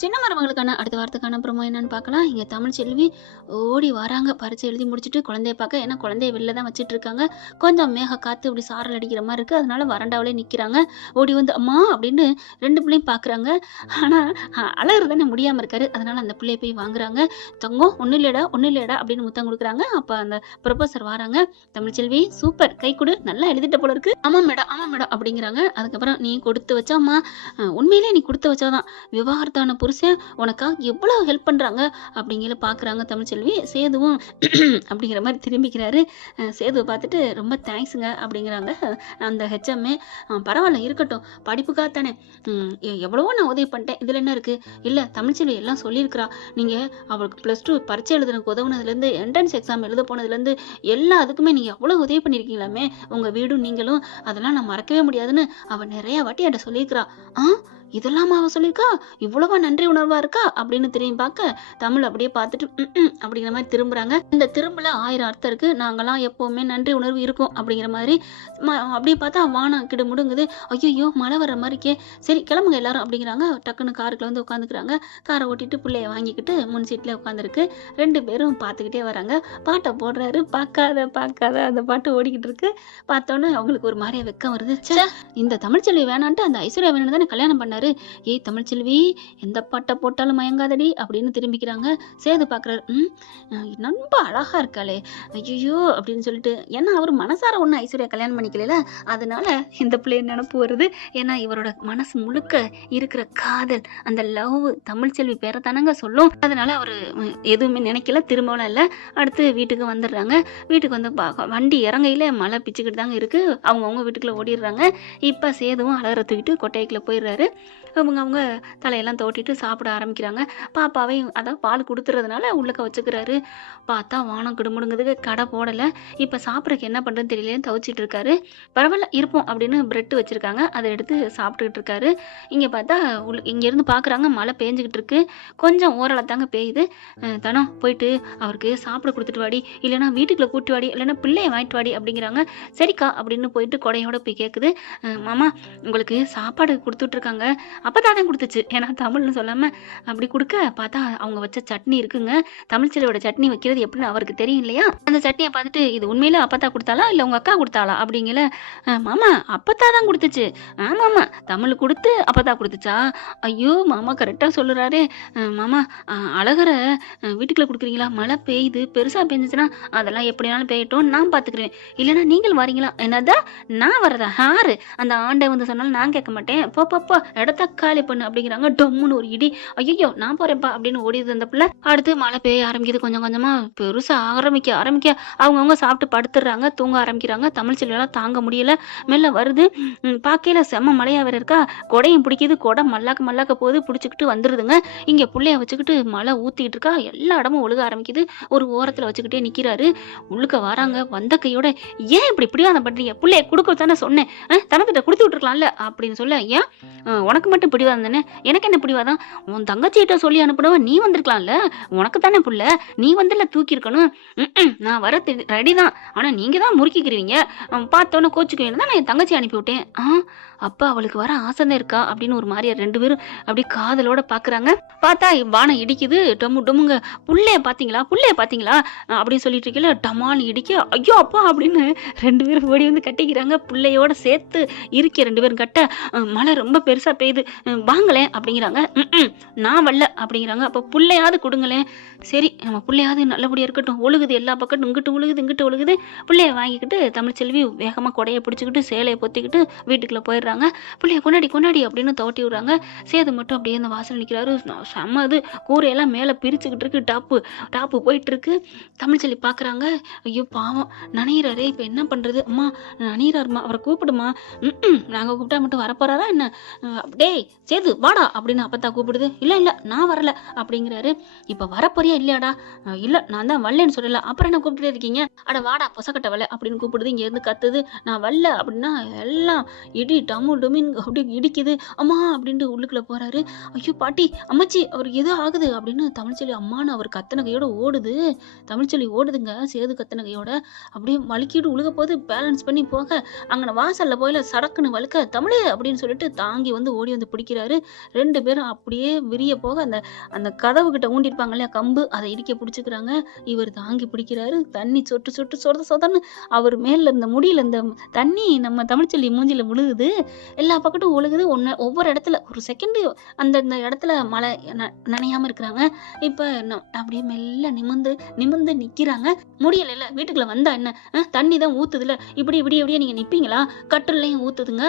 சின்ன மருமகளுக்கான அடுத்த வாரத்துக்கான ப்ரோமோ என்னன்னு பார்க்கலாம். இங்கே தமிழ் செல்வி ஓடி வராங்க பரீட்சை எழுதி முடிச்சுட்டு குழந்தைய பார்க்க. ஏன்னா குழந்தைய வெளில தான் வச்சுட்டு இருக்காங்க. கொஞ்சம் மேக காற்று இப்படி சாரல் அடிக்கிற மாதிரி இருக்குது. அதனால வறண்டாவிலே நிற்கிறாங்க. ஓடி வந்து அம்மா அப்படின்னு ரெண்டு பிள்ளையும் பார்க்குறாங்க. ஆனால் அழகு தானே முடியாமல் இருக்காரு. அதனால அந்த பிள்ளைய போய் வாங்குறாங்க. தங்கம் ஒன்றும் இல்லைடா அப்படின்னு முத்தம் கொடுக்குறாங்க. அப்போ அந்த ப்ரொஃபஸர் வராங்க. தமிழ் செல்வி சூப்பர், கை கொடு, நல்லா எழுதிட்ட போல இருக்கு. ஆமாம் மேடம் அப்படிங்கிறாங்க. அதுக்கப்புறம் நீ கொடுத்து வச்சாம்மா, உண்மையிலே நீ கொடுத்து வச்சாதான் விவாகரத்தான புருஷன் உனக்காக எவ்வளவு ஹெல்ப் பண்றாங்க அப்படிங்கிற பாக்குறாங்க தமிழ்ச்செல்வி. சேதுவும் அப்படிங்கிற மாதிரி திரும்பிக்கிறாரு. சேதுவை பார்த்துட்டு ரொம்ப தேங்க்ஸுங்க அப்படிங்கிறாங்க அந்த ஹெச்எம்ஏ. பரவாயில்ல இருக்கட்டும், படிப்புக்காகத்தானே, எவ்வளவோ நான் உதவி பண்ணிட்டேன், இதுல என்ன இருக்கு. இல்ல தமிழ்ச்செல்வி எல்லாம் சொல்லியிருக்கிறா, நீங்க அவளுக்கு +2 பரீட்சை எழுதுனதுக்கு உதவுனதுலேருந்து என்ட்ரன்ஸ் எக்ஸாம் எழுத போனதுலேருந்து எல்லாத்துக்குமே நீங்க எவ்வளவு உதவி பண்ணியிருக்கீங்களாமே, உங்க வீடும் நீங்களும், அதெல்லாம் நான் மறக்கவே முடியாதுன்னு அவ நிறைய வாட்டி என்கிட்ட சொல்லியிருக்கிறா. இதெல்லாம் அவ சொல்லியிருக்கா, இவ்வளவா நன்றி உணர்வா இருக்கா அப்படின்னு திரும்பி பார்க்க தமிழ் அப்படியே பார்த்துட்டு அப்படிங்கிற மாதிரி திரும்புறாங்க. இந்த திரும்பல 1000 அர்த்தம் இருக்கு. நாங்கெல்லாம் எப்பவுமே நன்றி உணர்வு இருக்கும் அப்படிங்கிற மாதிரி. அப்படியே பார்த்தா வானம் கிடு முடுங்குது. ஐயோ மழை வர்ற மாதிரிக்கே, சரி கிளம்புங்க எல்லாரும் அப்படிங்கிறாங்க. டக்குன்னு காருக்குள்ள வந்து உட்காந்துக்கிறாங்க. காரை ஓட்டிட்டு பிள்ளைய வாங்கிக்கிட்டு முன் சீட்ல உட்காந்துருக்கு. 2 பேரும் பார்த்துக்கிட்டே வராங்க. பாட்டை போடுறாரு. பார்க்காத அந்த பாட்டு ஓடிக்கிட்டு இருக்கு. பார்த்தோன்னே அவங்களுக்கு ஒரு மாதிரியா வெக்கம் வருது. இந்த தமிழ்ச்செல்வி வேணான்ட்டு அந்த ஐஸ்வர்யா வேணும் தானே கல்யாணம் பண்ணாரு. ஏய் தமிழ்ச்செல்வி, எந்த பாட்டை போட்டாலும் மயங்காதடி அப்படின்னு திரும்பிக்கிறாங்க. சேது பாக்குறாரு. ரொம்ப அழகா இருக்காளே, ஐயோ அப்படின்னு சொல்லிட்டு. ஏன்னா அவர் மனசார ஒண்ணு ஐஸ்வர்யா கல்யாணம் பண்ணிக்கல, அதனால இந்த பிள்ளைய நினப்பு வருது. ஏன்னா இவரோட மனசு முழுக்க இருக்கிற காதல், அந்த லவ் தமிழ்ச்செல்வி பேரை தானங்க சொல்லும். அதனால அவரு எதுவுமே நினைக்கல, திரும்பலாம் இல்லை. அடுத்து வீட்டுக்கு வந்துடுறாங்க. வீட்டுக்கு வந்து வண்டி இறங்கையில மழை பிச்சுக்கிட்டு தாங்க இருக்கு. அவங்கவுங்க வீட்டுக்குள்ள ஓடிடுறாங்க. இப்ப சேதுவும் அழகிற தூக்கிட்டு கொட்டைக்குள்ள போயிடுறாரு. அவங்க தலையெல்லாம் தோட்டிட்டு சாப்பிட ஆரம்பிக்கிறாங்க. பாப்பாவையும் அதான் பால் கொடுத்துறதுனால உள்ளக்க வச்சுக்கிறாரு. பார்த்தா வானம் கிடுமுடுங்குதுக்கு, கடை போடலை. இப்போ சாப்பிட்றதுக்கு என்ன பண்ணுறதுன்னு தெரியலேன்னு தவிச்சிட்டு இருக்காரு. பரவாயில்ல இருப்போம் அப்படின்னு பிரெட் வச்சுருக்காங்க, அதை எடுத்து சாப்பிட்டுக்கிட்டு இருக்காரு. இங்கே பார்த்தா இங்கேருந்து பார்க்குறாங்க, மழை பேஞ்சிக்கிட்டு இருக்கு. கொஞ்சம் ஓரளவு தாங்க பெய்யுது. தனம் போயிட்டு அவருக்கு சாப்பிட கொடுத்துட்டு வாடி, இல்லைனா வீட்டுக்குள்ளே கூட்டி வாடி, இல்லைன்னா பிள்ளைய வாங்கிட்டு வாடி அப்படிங்கிறாங்க. சரிக்கா அப்படின்னு போயிட்டு கொடையோட போய் கேட்குது. மாமா உங்களுக்கு சாப்பாடு கொடுத்துட்ருக்காங்க, அப்பதான் கொடுத்துச்சு. ஏன்னா தமிழ்னு சொல்லாமல் அப்படி கொடுக்க பார்த்தா அவங்க வச்ச சட்னி இருக்குங்க. தமிழ்ச்செல்வியோட சட்னி வைக்கிறது எப்படின்னு அவருக்கு தெரியும் இல்லையா. அந்த சட்னியை பார்த்துட்டு இது உண்மையில அப்பத்தா கொடுத்தாளா இல்லை உங்க அக்கா கொடுத்தாளா அப்படிங்கல. மாமா அப்பத்தா தான் கொடுத்துச்சு. ஆமாம்மா, தமிழ் கொடுத்து அப்பத்தா கொடுத்துச்சா. ஐயோ மாமா கரெக்டாக சொல்லுறாரு. மாமா அழகரை வீட்டுக்குள்ள கொடுக்குறீங்களா, மழை பெய்யுது, பெருசாக பெஞ்சிச்சுன்னா அதெல்லாம் எப்படினாலும் பெய்யட்டும், நான் பார்த்துக்கிறேன். இல்லைன்னா நீங்கள் வரீங்களா. என்னதான் நான் வரதா, யாரு அந்த ஆண்டை வந்து சொன்னாலும் நான் கேட்க மாட்டேன், போ இடத்த காலி பண்ணு அப்படிங்கிறாங்க. டொம்முன்னு ஒரு இடி. ஐயோ நான் போறேன்ப்பா அப்படின்னு ஓடிது அந்த பிள்ளை. அடுத்து மழை பெய்ய ஆரம்பிக்குது. கொஞ்சம் கொஞ்சமா பெருசா ஆரம்பிக்க அவங்கவுங்க சாப்பிட்டு படுத்துடுறாங்க, தூங்க ஆரம்பிக்கிறாங்க. தமிழ்ச்செல்வியெல்லாம் தாங்க முடியல, மெல்ல வருது. பாக்கையில செம்ம மழையா வேற இருக்கா. கொடையும் பிடிக்குது, கொடை மல்லாக்க போகுது, பிடிச்சிக்கிட்டு வந்துருதுங்க. இங்க பிள்ளைய வச்சுக்கிட்டு மழை ஊத்திக்கிட்டு இருக்கா. எல்லா இடமும் ஒழுக ஆரம்பிக்குது. ஒரு ஓரத்துல வச்சுக்கிட்டே நிக்கிறாரு. உள்ளுக்க வராங்க. வந்த கையோட ஏன் இப்படி பிடிவாதம் பண்றீங்க, பிள்ளைய கொடுக்க தானே சொன்னேன், தனக்கிட்ட கொடுத்து விட்டுருக்கலாம்ல அப்படின்னு சொல்ல. ஏன் உனக்கு மட்டும் பிடிவாதம் தானே, எனக்கு என்ன பிடிவாதம், உன் தங்கச்சிகிட்ட சொல்லி அனுப்பினவன் நீ வந்திருக்கலாம்ல, உனக்கு தானே புள்ள, நீ வந்துல தூக்கி இருக்கணும். நான் வர ரெடி தான், ஆனா நீங்க தான் முறுக்கிக்கிறீங்க, பார்த்தோன்னே கோச்சுக்குவீங்க தான் நான் என் தங்கச்சி அனுப்பி விட்டேன். அப்ப அவளுக்கு வர ஆசை இருக்கா அப்படின்னு ஒரு மாதிரியா 2 பேரும் அப்படி காதலோட பாக்குறாங்க. பார்த்தா வானம் இடிக்குது. டொம்முங்க. புள்ளைய பாத்தீங்களா அப்படின்னு சொல்லிட்டு இருக்கல, டமால் இடிக்க. ஐயோ அப்பா அப்படின்னு 2 பேரும் ஓடி வந்து கட்டிக்கிறாங்க. பிள்ளையோட சேர்த்து இருக்க 2 பேரும் கட்ட. மழை ரொம்ப பெருசா பெய்யுது, வாங்கலேன் அப்படிங்கிறாங்க. நான் வரல அப்படிங்கிறாங்க. அப்ப புள்ளையாவது கொடுங்களேன். சரி நம்ம பிள்ளையாவது நல்லபடியா இருக்கட்டும். ஒழுகுது எல்லா பக்கட்டும், இங்கிட்டு ஒழுகுது. பிள்ளைய வாங்கிக்கிட்டு தமிழ்ச்செல்வி வேகமா கொடையை பிடிச்சிக்கிட்டு சேலையை பொத்திக்கிட்டு வீட்டுக்குள்ள போயிடுறாங்க. பிள்ளைய கொண்டாடி அப்படின்னு தோட்டி விடுறாங்க. சேது மட்டும் அப்படியே இந்த வாசல் நிற்கிறாரு. செம்ம இது, கூரையெல்லாம் மேலே பிரிச்சுக்கிட்டு இருக்கு. டாப்பு போயிட்டு இருக்கு. தமிழ்ச்செல்வி பார்க்குறாங்க. ஐயோ பாவம் நனையிறாரே, இப்போ என்ன பண்ணுறது. அம்மா நனையிறாருமா, அவரை கூப்பிடுமா. நாங்கள் கூப்பிட்டா மட்டும் வரப்போறாரா என்ன. டேய் சேது வாடா அப்படின்னு அப்பத்தா கூப்பிடுது. இல்லை நான் வரல அப்படிங்கிறாரு. இப்போ வரப்போறியா இல்லையாடா. இல்லை நான் தான் வரலன்னு சொல்லல, அப்புறம் என்ன கூப்பிட்டு இருக்கீங்க. அட வாடா பொசக்கட்ட வரல அப்படின்னு கூப்பிடுது. இங்கேருந்து கத்துது. நான் வரல அப்படின்னா எல்லாம் இடி டமுன் அப்படி இடிக்குது. அம்மா அப்படின்ட்டு உள்ளுக்குள்ள போறாரு. ஐயோ பாட்டி அம்மாச்சி அவருக்கு எதோ ஆகுது அப்படின்னு தமிழ்ச்செல்வி அம்மான்னு அவர் கத்தன கையோட ஓடுது. தமிழ்ச்செல்வி ஓடுதுங்க சேது கத்தன கையோட. அப்படியே வலிக்கிட்டு உழுக போது பேலன்ஸ் பண்ணி போக அங்கே வாசல்ல போயில சடக்குன்னு வழுக்க தமிழே அப்படின்னு சொல்லிட்டு தாங்கி வந்து ஓடி வந்து பிடிக்கிறாரு. 2 பேரும் அப்படியே விரிய போக அந்த அந்த கதவு கிட்ட ஊண்டிருப்பாங்க இல்லையா கம்பு, அதை இடிக்க பிடிச்சுக்கிறாங்க. இவர் தாங்கி பிடிக்கிறாரு. தண்ணி சொட்டு சொட்டு சொத சொதன்னு அவர் மேல இருந்த முடியல இந்த தண்ணி நம்ம தமிழ்ச்செல்வி மூஞ்சில விழுகுது. எல்லா பக்கட்டும் ஒழுகுது. ஒவ்வொரு இடத்துல ஒரு செகண்ட் அந்தந்த இடத்துல மழை நனையாம இருக்கிறாங்க. இப்ப அப்படியே மெல்ல நிமிர்ந்து நிமிர்ந்து நிக்கிறாங்க. முடியல வீட்டுக்குள்ள வந்தா என்ன, தண்ணி தான் ஊத்துதுல, இப்படி இப்படி இப்படியே நீங்க நிப்பீங்களா? கட்டிலையும் ஊத்துதுங்க.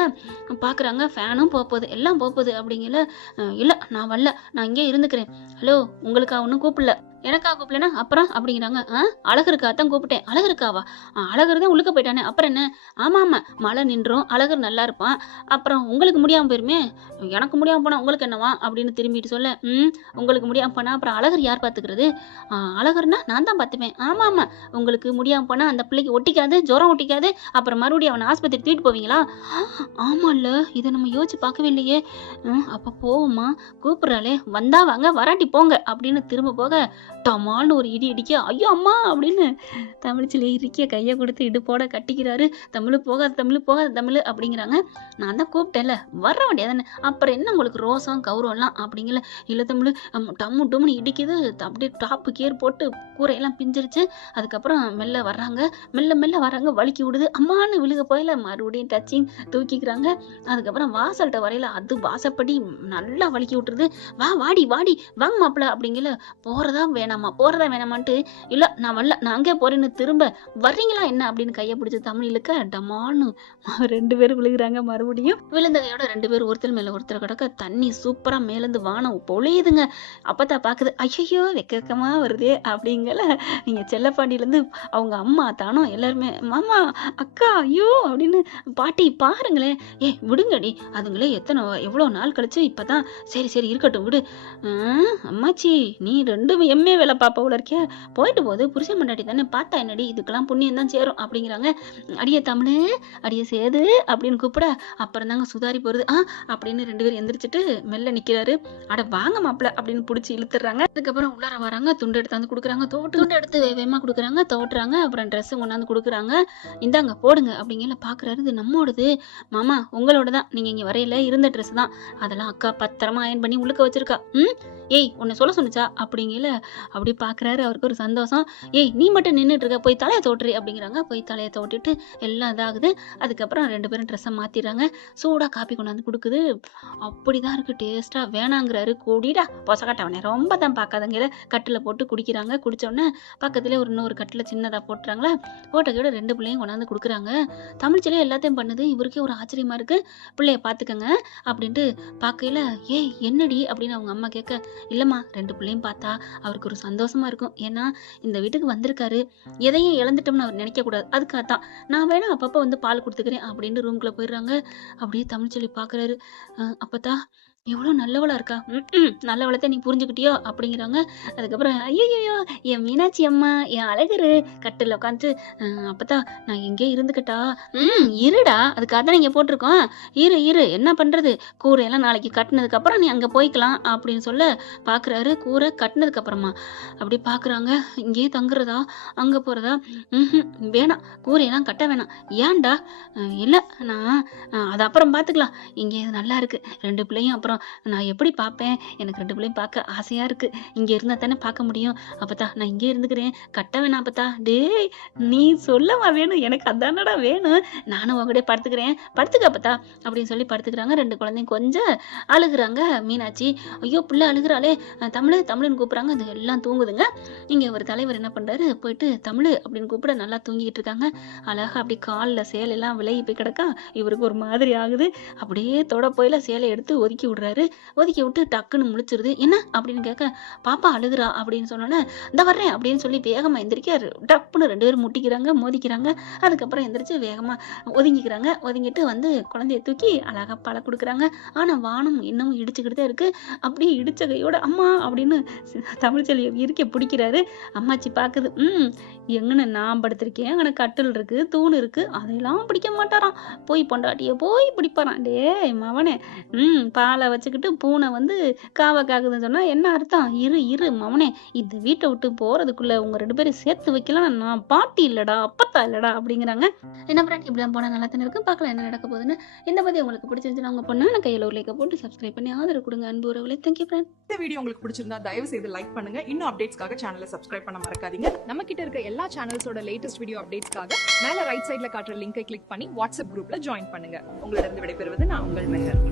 பாக்குறாங்க ஃபேனும் போகுது, எல்லாம் போகுது. அப்படிங்கல இல்ல நான் வரல, நான் இங்கே இருந்துக்கிறேன். ஹலோ, உங்களுக்கா ஒன்றும் கூப்பிடல, எனக்கா கூப்பிடலனா அப்புறம் அப்படிங்கிறாங்க. அழகருக்கா தான் கூப்பிட்டேன். அழகருக்காவா? அழகர் தான் உழுக்க போயிட்டானே, அப்புறம் என்ன? ஆமா ஆமா, மழை நின்றோம், அழகர் நல்லா இருப்பான், அப்புறம் உங்களுக்கு முடியாம போயிருமே, எனக்கு முடியாம போனா உங்களுக்கு என்னவா அப்படின்னு திரும்பிட்டு சொல்ல, உங்களுக்கு முடியாம போனா அப்புறம் அழகர் யார் பாத்துக்கிறது? அழகர்னா நான் தான் பார்த்துப்பேன். ஆமா ஆமா, உங்களுக்கு முடியாம போனா அந்த பிள்ளைக்கு ஒட்டிக்காது, ஜுரம் ஒட்டிக்காது, அப்புறம் மறுபடியும் அவனை ஆஸ்பத்திரி தூக்கிட்டு போவீங்களா? ஆமால்ல, இதை நம்ம யோசிச்சு பார்க்கவே இல்லையே. அப்ப போவோமா, கூப்பிடுறாளே, வந்தா வாங்க, வராட்டி போங்க அப்படின்னு திரும்ப போக டமால்னு ஒரு இடி இடிக்க, ஐயோ அம்மா அப்படின்னு தமிழ்ச்சில இருக்கிய கையை கொடுத்து இடுப்போட கட்டிக்கிறாரு. தமிழ் போகாது, தமிழ் போகாது, தமிழ் அப்படிங்கிறாங்க. நான் தான் கூப்பிட்டேன்ல, வர வேண்டியதானே, அப்புறம் என்ன உங்களுக்கு ரோசம் கௌரவம்லாம் அப்படிங்கல. இல்ல தமிழ், டம்மு டம்முன்னு இடிக்குது, அப்படியே டாப்பு கேர் போட்டு கூரையெல்லாம் பிஞ்சிருச்சு. அதுக்கப்புறம் மெல்ல வர்றாங்க, மெல்ல மெல்ல வர்றாங்க, வலிக்கி விடுது, அம்மான்னு விழுக போயில மறுபடியும் டச்சிங் தூக்கிக்கிறாங்க. அதுக்கப்புறம் வாசல்கிட்ட வரையில அது வாசப்படி நல்லா வலிக்கி விட்டுருது. வாடி வாடி வாங்க மாப்பிள்ள அப்படிங்கல. போறதா வேணாமான்ட்டு, இல்ல நான் வரல, நான் அங்கே போறேன்னு திரும்ப, வர்றீங்களா என்ன அப்படின்னு கையை பிடிச்சி தமிழ் இழுக்க டமால்னு 2 பேரும் விழுகிறாங்க. மறுபடியும் விழுந்தகையோட 2 பேரும் ஒருத்தர் மேல ஒருத்தர் கிடக்க, தண்ணி சூப்பரா மேலேருந்து வானம் பொழியுதுங்க. அப்பதான் பாக்குது, ஐயோ வெக்கமா வருதே அப்படிங்கல. நீங்க செல்லப்பாண்டியிலேருந்து அவங்க அம்மா தானோ எல்லாருமே, மாமா அக்கா ஐயோ அப்படின்னு, பாட்டி பாருங்களேன், விடுங்கடி, அதுங்களே எவ்வளோ நாள் கழிச்சு இப்பதான், சரி சரி இருக்கட்டும் விடு. அம்மாச்சி நீ 2 எம்ஏ வேலை பாப்ப இருக்கிய, போயிட்டு போது புருஷன் மண்டாட்டி தானே, பார்த்தா என்னடி, இதுக்கெல்லாம் புண்ணியம் தான் சேரும் அப்படிங்கிறாங்க. அடியே தமிழ், அடியே சேது அப்படின்னு கூப்பிட, அப்புறம் தாங்க சுதாரி போறது. அப்படின்னு 2 பேரும் எந்திரிச்சிட்டு மெல்ல நிக்கிறாரு. அட வாங்க மாப்பிள்ள அப்படின்னு பிடிச்சி இழுத்துறாங்க. அதுக்கப்புறம் உள்ளார வராங்க, துண்டு எடுத்தாந்து கொடுக்குறாங்க, துண்டு எடுத்து வேகமா கொடுக்குறாங்க, தோட்டுறாங்க. அப்புறம் ட்ரெஸ் கொண்டாந்து கொடுக்குறாங்க, இந்தாங்க போடுங்க அப்படிங்கல. பாக்குறாரு, இது நம்மோடது மாமா, உங்களோட தான், நீங்க இங்க வரையில இருந்த ட்ரெஸ் தான், அதெல்லாம் அக்கா பத்திரமா அயன் பண்ணி உள்ளுக்க வச்சிருக்கா. ஏய் உன்னை சொல்ல சொன்னிச்சா அப்படிங்கல. அப்படி பாக்குறாரு, அவருக்கு ஒரு சந்தோஷம். நீ மட்டும் நின்றுட்டு இருக்க, போய் தலையை தோட்டுறி அப்படிங்கிறாங்க. போய் தலையை தோட்டிட்டு எல்லாம் இதாகுது. அதுக்கப்புறம் 2 பேரும் ட்ரெஸ்ஸை மாத்திடுறாங்க. சூடா காப்பி கொண்டாந்து கொடுக்குது. அப்படிதான் இருக்கு, டேஸ்டா. வேணாங்கிறாரு. கூடிடா பொசக்கட்டவனே, ரொம்ப தான் பார்க்காதங்கிற கட்டில் போட்டு குடிக்கிறாங்க. குடிச்சோடனே பக்கத்துல இன்னொரு கட்டில் சின்னதா போட்டுறாங்களா, போட்டக்கோட 2 பிள்ளையும் கொண்டாந்து கொடுக்குறாங்க. தமிழ்ச்சிலே எல்லாத்தையும் பண்ணுது. இவருக்கே ஒரு ஆச்சரியமா இருக்கு. பிள்ளைய பாத்துக்கங்க அப்படின்ட்டு பார்க்கையில, என்னடி அப்படின்னு அவங்க அம்மா கேட்க, இல்லம்மா 2 பிள்ளையும் பார்த்தா அவருக்கு ஒரு சந்தோஷமா இருக்கும். ஏன்னா இந்த வீட்டுக்கு வந்திருக்காரு, எதையும் இழந்துட்டோம்னு அவர் நினைக்க கூடாது, அதுக்காகத்தான் நான் வேணா அப்பப்ப வந்து பால் கொடுத்துக்கிறேன் அப்படின்னு ரூம்குள்ள போயிடுறாங்க. அப்படியே தமிழ்ச்செல்வி பாக்குறாரு, அப்பத்தா எவ்வளவு நல்லவளா இருக்கா, நல்லவளத்தை நீ புரிஞ்சுக்கிட்டியோ அப்படிங்கிறாங்க. அதுக்கப்புறம் ஐயோ என் மீனாட்சி அம்மா, என் அழகரு கட்டில் உட்காந்து, அப்பத்தா நான் எங்கே இருந்துக்கிட்டா, இருடா, அதுக்காக தான் நீங்க போட்டிருக்கோம், இரு என்ன பண்றது, கூரையெல்லாம் நாளைக்கு கட்டினதுக்கு அப்புறம் நீ அங்க போய்க்கலாம் அப்படின்னு சொல்ல பாக்குறாரு. கூரை கட்டினதுக்கு அப்புறமா அப்படி பாக்குறாங்க, இங்கேயே தங்குறதா அங்க போறதா, வேணாம், கூரையெல்லாம் கட்ட வேணாம். ஏன்டா? இல்ல நான் அது அப்புறம் பாத்துக்கலாம், இங்கே நல்லா இருக்கு, 2 பிள்ளையும் அப்புறம் நான் எப்படி பார்ப்பேன், எனக்கு 2 பிள்ளையும் பார்க்க ஆசையா இருக்கு, இங்க இருந்தா தானே பார்க்க முடியும், அப்பத்தா நான் இங்கே இருந்துக்கிறேன், கட்ட வேணாம் அப்பத்தா. டேய் நீ சொல்லவா வேணும், எனக்கு அதானடா வேணும், நானும் உங்ககிட்ட படுத்துக்கிறேன், படுத்துக்க அப்பத்தா அப்படின்னு சொல்லி படுத்துக்கிறாங்க. 2 குழந்தைங்க கொஞ்சம் அழுகுறாங்க. மீனாட்சி, ஐயோ பிள்ளை அழுகுறாளே, தமிழ்னு கூப்பிடுறாங்க. அது எல்லாம் தூங்குதுங்க. இங்க ஒரு தலைவர் என்ன பண்றாரு, போயிட்டு தமிழ் அப்படின்னு கூப்பிட நல்லா தூங்கிட்டு இருக்காங்க. அழகா அப்படி காலில் சேலையெல்லாம் விலகி போய் கிடக்கா. இவருக்கு ஒரு மாதிரி ஆகுது. அப்படியே தொட போயில சேலை எடுத்து ஒதுக்கி விடுறாரு. ஒதுக்கி விட்டு டக்குன்னு முழிச்சிருது. என்ன அப்படின்னு கேட்க, பாப்பா அழுகுறா அப்படின்னு சொன்னோன்னே, இந்த வர்றேன் அப்படின்னு சொல்லி வேகமா எந்திரிக்க, டப்புன்னு 2 பேரும் முட்டிக்கிறாங்க, மோதிக்கிறாங்க. அதுக்கப்புறம் எந்திரிச்சு வேகமா ஒதுங்கிக்கிறாங்க. ஒதுங்கிட்டு வந்து குழந்தைய தூக்கி அழகா பழ கொடுக்குறாங்க. ஆனா வானம் இன்னமும் இடிச்சுக்கிட்டே இருக்கு. அப்படியே இடிச்ச கையோட அம்மா அப்படின்னு தமிழ்ச்செல்வி இருக்க பிடிக்கிறாரு. அம்மாச்சி பாக்குது, எங்கன்னு நான் படுத்திருக்கேன், அங்கே கட்டில் இருக்கு, தூண் இருக்கு, அதையெல்லாம் பிடிக்க மாட்டாராம், போய் பொண்டாட்டிய போய் பிடிப்பாரான். டே மவனே, பாலை வச்சுக்கிட்டு பூனை வந்து காவ காக்குதுன்னு சொன்னா என்ன அர்த்தம்? இரு இரு மவனே, இந்த வீட்டை விட்டு போறதுக்குள்ள உங்க 2 பேரையும் சேர்த்து வைக்கலாம். நான் பாட்டி இல்லடா, அப்பத்தா இல்லடா அப்படிங்கிறாங்க. என்ன ஃப்ரெண்ட் இப்படிலாம் போனா நல்லா தானே இருக்கும். பார்க்கலாம் என்ன நடக்க போகுதுன்னு. இந்த பத்தி உங்களுக்கு பிடிச்சிருந்துச்சுன்னா உங்க பொண்ணான கையில ஒரு லைக்கை போட்டு சப்ஸ்கிரைப் பண்ணி ஆதரவு கொடுங்க. அன்பு உறவுகளே. Thank you friend. இந்த வீடியோ உங்களுக்கு பிடிச்சிருந்தா தயவு செய்து லைக் பண்ணுங்க. இன்னும் அப்டேட்ஸ்க்காக சேனலை சப்ஸ்கிரைப் பண்ண மறக்காதீங்க. நம்ம கிட்ட இருக்க எல்லா சேனல்ஸோட லேட்டஸ்ட் வீடியோ அப்டேட்ஸ்க்காக மேல ரைட் சைடுல காட்டுற லிங்கை கிளிக் பண்ணி வாட்ஸ்அப் குரூப்ல ஜாயின் பண்ணுங்க. உங்களிடம் விடைபெறுவது நான் உங்கள் மெஹர்.